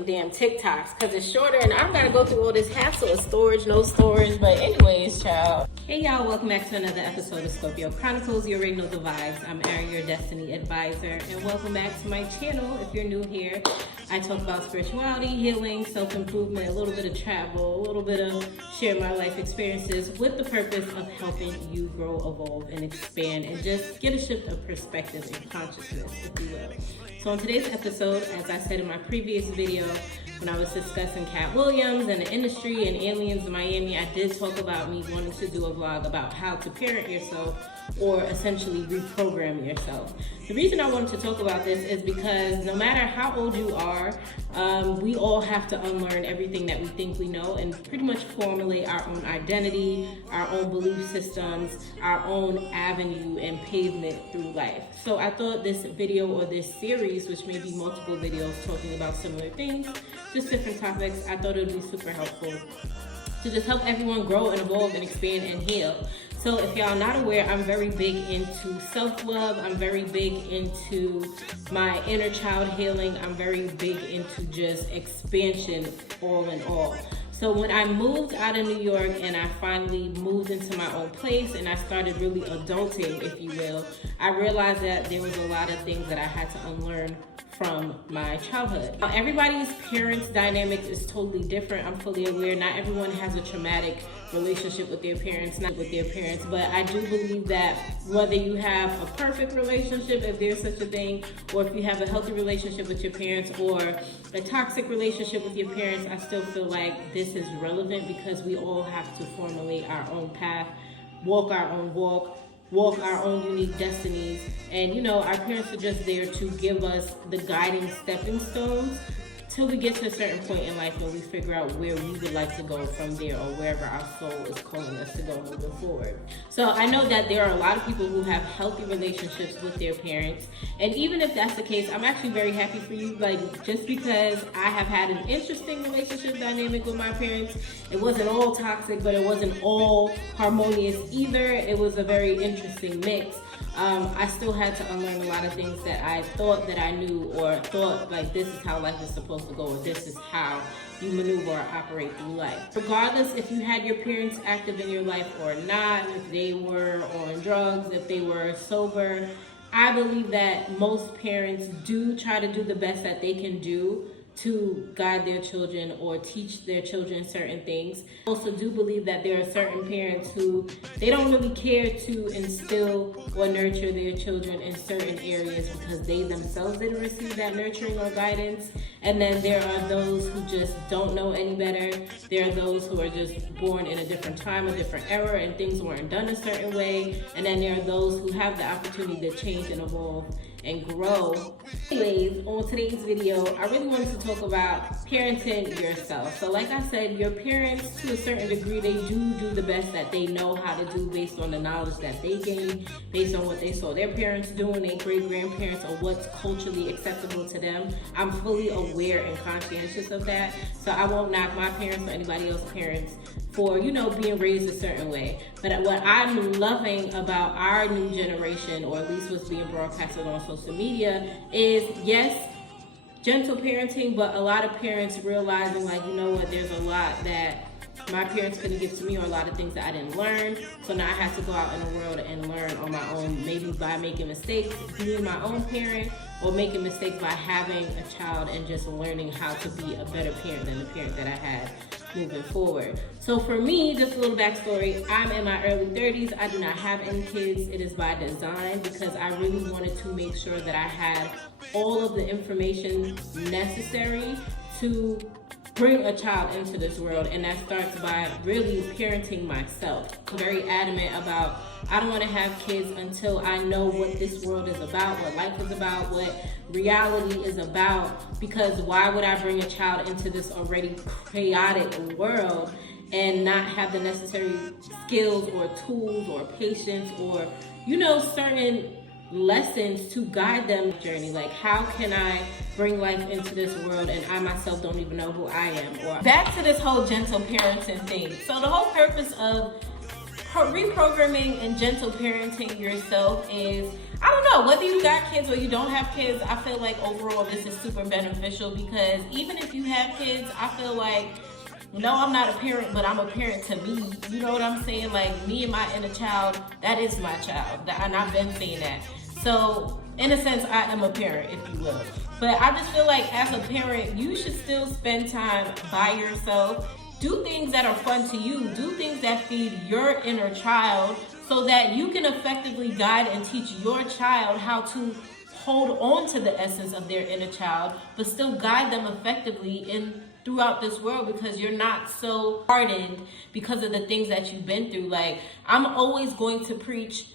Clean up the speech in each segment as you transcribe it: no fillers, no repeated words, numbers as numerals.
motherfucking damn TikToks because it's shorter and I don't gotta go through all this hassle of storage, no storage. But anyways, child. Hey y'all, welcome back to another episode of Scorpio Chronicles. You already know the vibes. I'm Arie, your destiny advisor, and welcome back to my channel. If you're new here, I talk about spirituality, healing, self-improvement, a little bit of travel, a little bit of share my life experiences with the purpose of helping you grow, evolve, and expand, and just get a shift of perspective and consciousness, if you will. So on today's episode, as I said in my previous video, when I was discussing Cat Williams and the industry and aliens in Miami, I did talk about me wanting to do a vlog about how to parent yourself or essentially reprogram yourself. The reason I wanted to talk about this is because no matter how old you are, we all have to unlearn everything that we think we know and pretty much formulate our own identity, our own belief systems, our own avenue and pavement through life. So I thought this video or this series, which may be multiple videos talking about similar things, just different topics, I thought it would be super helpful to just help everyone grow and evolve and expand and heal. So if y'all not aware, I'm very big into self-love. I'm very big into my inner child healing. I'm very big into just expansion all in all. So when I moved out of New York and I finally moved into my own place and I started really adulting, if you will, I realized that there was a lot of things that I had to unlearn from my childhood. Now, everybody's parents' dynamics is totally different. I'm fully aware not everyone has a traumatic relationship with their parents, but I do believe that whether you have a perfect relationship, if there's such a thing, or if you have a healthy relationship with your parents or a toxic relationship with your parents, I still feel like this is relevant because we all have to formulate our own path, walk our own walk our own unique destinies. And you know, our parents are just there to give us the guiding stepping stones till we get to a certain point in life when we figure out where we would like to go from there, or wherever our soul is calling us to go moving forward. So I know that there are a lot of people who have healthy relationships with their parents, and even if that's the case, I'm actually very happy for you. Like, just because I have had an interesting relationship dynamic with my parents, it wasn't all toxic, but it wasn't all harmonious either. It was a very interesting mix. I still had to unlearn a lot of things that I thought that I knew, or thought like this is how life is supposed to go, or this is how you maneuver or operate through life. Regardless if you had your parents active in your life or not, if they were on drugs, if they were sober, I believe that most parents do try to do the best that they can do to guide their children or teach their children certain things. I also do believe that there are certain parents who they don't really care to instill or nurture their children in certain areas because they themselves didn't receive that nurturing or guidance. And then there are those who just don't know any better. There are those who are just born in a different time, a different era, and things weren't done a certain way. And then there are those who have the opportunity to change and evolve and grow. Anyways, on today's video, I really wanted to talk about parenting yourself. So like I said, your parents, to a certain degree, they do the best that they know how to do based on the knowledge that they gained, based on what they saw their parents doing, their great-grandparents, or what's culturally acceptable to them. I'm fully aware and conscientious of that, so I won't knock my parents or anybody else's parents for, you know, being raised a certain way. But what I'm loving about our new generation, or at least what's being broadcasted on social media, is yes, gentle parenting, but a lot of parents realizing, like, you know what, there's a lot that my parents couldn't give to me, or a lot of things that I didn't learn. So now I have to go out in the world and learn on my own, maybe by making mistakes, being my own parent, or making mistakes by having a child and just learning how to be a better parent than the parent that I had moving forward. So for me, just a little backstory, I'm in my early 30s. I do not have any kids. It is by design because I really wanted to make sure that I had all of the information necessary to bring a child into this world, and that starts by really parenting myself. I'm very adamant about, I don't want to have kids until I know what this world is about, what life is about, what reality is about, because why would I bring a child into this already chaotic world and not have the necessary skills or tools or patience or, you know, certain lessons to guide them journey? Like, how can I bring life into this world and I myself don't even know who I am? Or back to this whole gentle parenting thing. So the whole purpose of reprogramming and gentle parenting yourself is, I don't know, whether you got kids or you don't have kids, I feel like overall this is super beneficial, because even if you have kids, I feel like, no, I'm not a parent, but I'm a parent to me. You know what I'm saying? Like, me and my inner child, that is my child. And I've been saying that. So, in a sense, I am a parent, if you will. But I just feel like as a parent, you should still spend time by yourself. Do things that are fun to you. Do things that feed your inner child, so that you can effectively guide and teach your child how to hold on to the essence of their inner child, but still guide them effectively throughout this world, because you're not so hardened because of the things that you've been through. Like, I'm always going to preach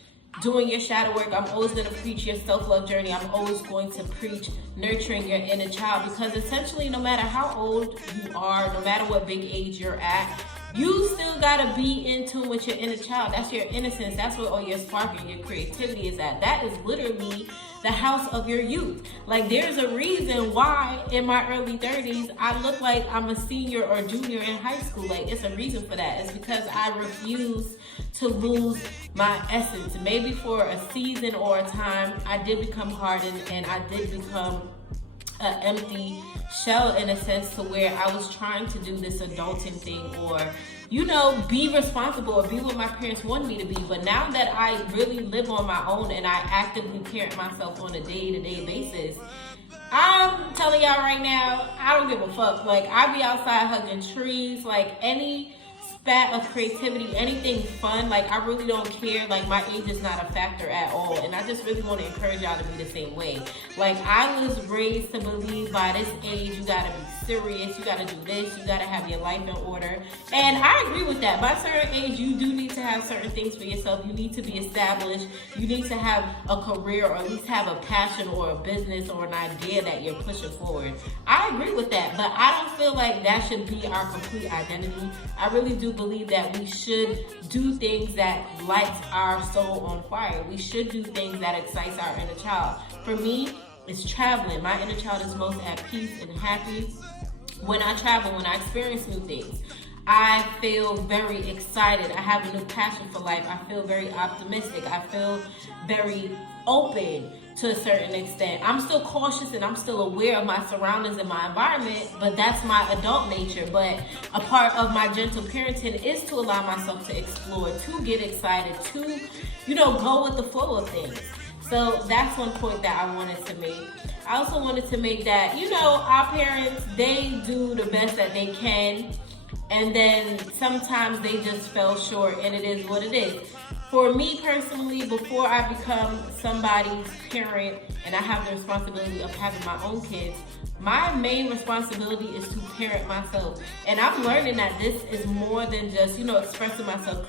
doing your shadow work. I'm always going to preach your self-love journey. I'm always going to preach nurturing your inner child, because essentially, no matter how old you are, no matter what big age you're at, you still gotta be in tune with your inner child. That's your innocence. That's where all your spark and your creativity is at. That is literally the house of your youth. Like, there's a reason why in my early 30s, I look like I'm a senior or junior in high school. Like, it's a reason for that. It's because I refuse to lose my essence. Maybe for a season or a time, I did become hardened and I did become an empty shell, in a sense, to where I was trying to do this adulting thing, or, you know, be responsible or be what my parents wanted me to be. But now that I really live on my own and I actively parent myself on a day-to-day basis, I'm telling y'all right now, I don't give a fuck. Like, I be outside hugging trees, like any spat of creativity, anything fun, like, I really don't care. Like, my age is not a factor at all, and I just really want to encourage y'all to be the same way. Like, I was raised to believe by this age you gotta be serious, you gotta do this, you gotta have your life in order, and I agree with that. By a certain age, you do need to have certain things for yourself. You need to be established, you need to have a career, or at least have a passion or a business or an idea that you're pushing forward. I agree with that, but I don't feel like that should be our complete identity. I really do believe that we should do things that lights our soul on fire. We should do things that excites our inner child. For me, it's traveling. My inner child is most at peace and happy when I travel, when I experience new things. I feel very excited. I have a new passion for life. I feel very optimistic. I feel very open to a certain extent. I'm still cautious and I'm still aware of my surroundings and my environment, but that's my adult nature. But a part of my gentle parenting is to allow myself to explore, to get excited, to, you know, go with the flow of things. So that's one point that I wanted to make. I also wanted to make that, you know, our parents, they do the best that they can, and then sometimes they just fell short, and it is what it is. For me personally, before I become somebody's parent and I have the responsibility of having my own kids, my main responsibility is to parent myself. And I'm learning that this is more than just, you know, expressing myself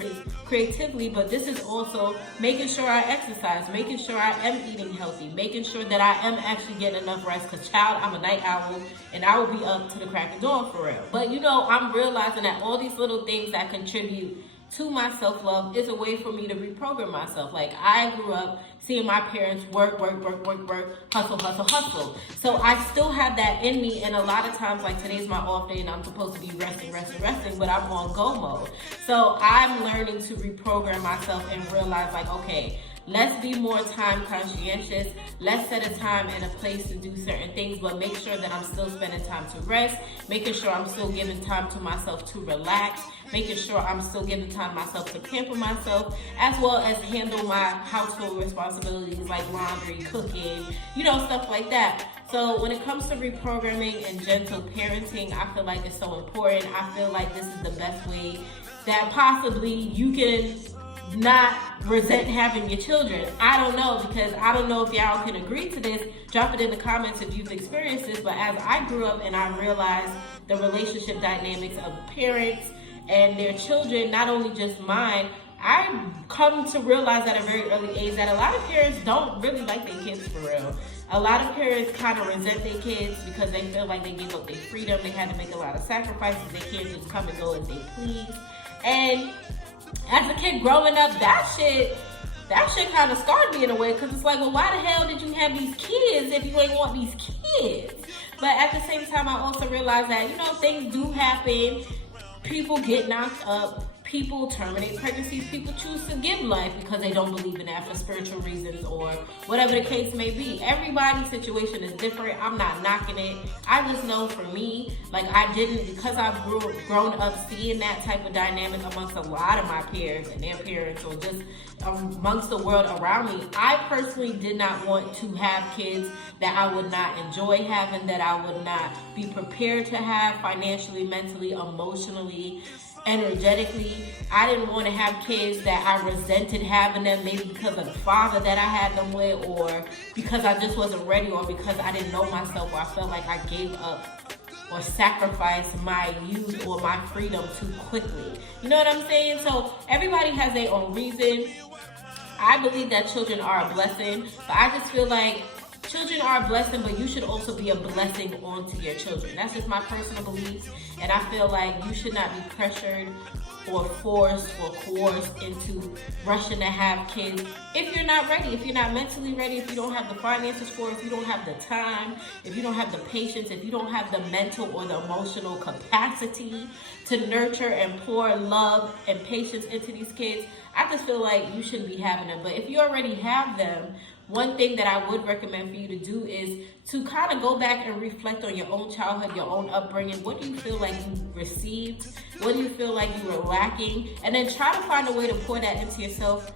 creatively, but this is also making sure I exercise, making sure I am eating healthy, making sure that I am actually getting enough rest. Because, child, I'm a night owl and I will be up to the crack of dawn for real. But, you know, I'm realizing that all these little things that contribute to my self-love is a way for me to reprogram myself. Like, I grew up seeing my parents work, hustle. So I still have that in me, and a lot of times, like, today's my off day and I'm supposed to be resting, but I'm on go mode. So I'm learning to reprogram myself and realize, like, okay, let's be more time conscientious. Let's set a time and a place to do certain things, but make sure that I'm still spending time to rest, making sure I'm still giving time to myself to relax, making sure I'm still giving time to myself to pamper myself, as well as handle my household responsibilities like laundry, cooking, you know, stuff like that. So when it comes to reprogramming and gentle parenting, I feel like it's so important. I feel like this is the best way that possibly you can not resent having your children. I don't know, because I don't know if y'all can agree to this. Drop it in the comments if you've experienced this. But as I grew up and I realized the relationship dynamics of parents and their children, not only just mine, I come to realize at a very early age that a lot of parents don't really like their kids for real. A lot of parents kind of resent their kids because they feel like they gave up their freedom. They had to make a lot of sacrifices. They can't just come and go as they please. And as a kid growing up, that shit kind of scarred me in a way, because it's like, well, why the hell did you have these kids if you ain't want these kids? But at the same time, I also realized that, you know, things do happen. People get knocked up. people terminate pregnancies. People choose to give life because they don't believe in that for spiritual reasons or whatever the case may be. Everybody's situation is different. I'm not knocking it. I just know for me, like I didn't, because I've grown up seeing that type of dynamic amongst a lot of my peers and their parents, or just amongst the world around me. I personally did not want to have kids that I would not enjoy having, that I would not be prepared to have financially, mentally, emotionally, energetically. I didn't want to have kids that I resented having them, maybe because of the father that I had them with, or because I just wasn't ready, or because I didn't know myself, or I felt like I gave up or sacrificed my youth or my freedom too quickly. You know what I'm saying? So everybody has their own reason. I believe that children are a blessing, but I just feel like children are a blessing, but you should also be a blessing onto your children. That's just my personal beliefs, and I feel like you should not be pressured or forced or coerced into rushing to have kids if you're not ready, if you're not mentally ready, if you don't have the finances for it, if you don't have the time, if you don't have the patience, if you don't have the mental or the emotional capacity to nurture and pour love and patience into these kids. I just feel like you shouldn't be having them. But if you already have them, one thing that I would recommend for you to do is to kind of go back and reflect on your own childhood, your own upbringing. What do you feel like you received? What do you feel like you were lacking? And then try to find a way to pour that into yourself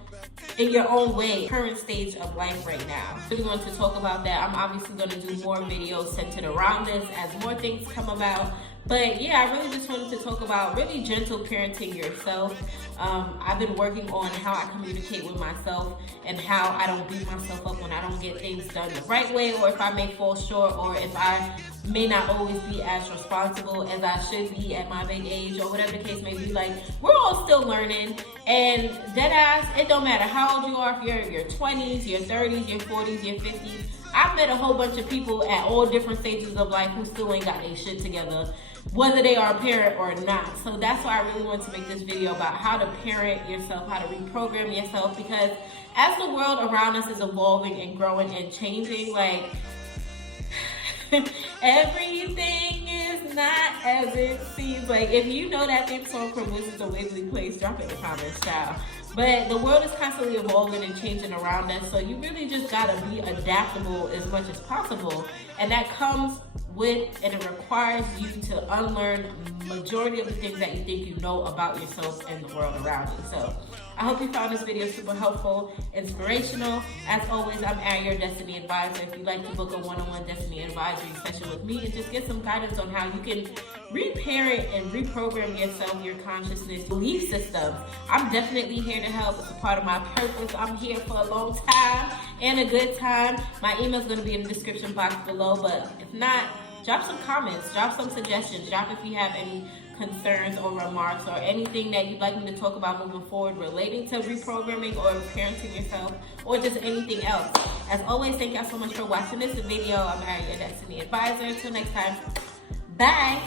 in your own way, current stage of life right now. I really want to talk about that. I'm obviously going to do more videos centered around this as more things come about. But yeah, I really just wanted to talk about really gentle parenting yourself. I've been working on how I communicate with myself and how I don't beat myself up when I don't get things done the right way, or if I may fall short, or if I may not always be as responsible as I should be at my big age, or whatever the case may be. Like, we're all still learning, and deadass, it don't matter how old you are, if you're in your 20s, your 30s, your 40s, your 50s. I've met a whole bunch of people at all different stages of life who still ain't got their shit together, whether they are a parent or not. So that's why I really want to make this video about how to parent yourself, how to reprogram yourself, because as the world around us is evolving and growing and changing, like, everything is not as it seems. Like, if you know that theme song from Wizards of Waverly Place, drop it in the comments, child. But the world is constantly evolving and changing around us, so you really just gotta be adaptable as much as possible. And that comes with, and it requires you to unlearn majority of the things that you think you know about yourself and the world around you. So I hope you found this video super helpful, inspirational. As always, I'm Arie, your Destiny Advisor. If you'd like to book a one-on-one Destiny Advisory session with me and just get some guidance on how you can reparent and reprogram yourself, your consciousness, belief systems, I'm definitely here to help. It's a part of my purpose. I'm here for a long time and a good time. My email is going to be in the description box below, but if not, drop some comments, drop some suggestions, drop if you have any concerns or remarks or anything that you'd like me to talk about moving forward relating to reprogramming or parenting yourself, or just anything else. As always, thank y'all so much for watching this video. I'm Arie, your Destiny Advisor. Until next time, bye.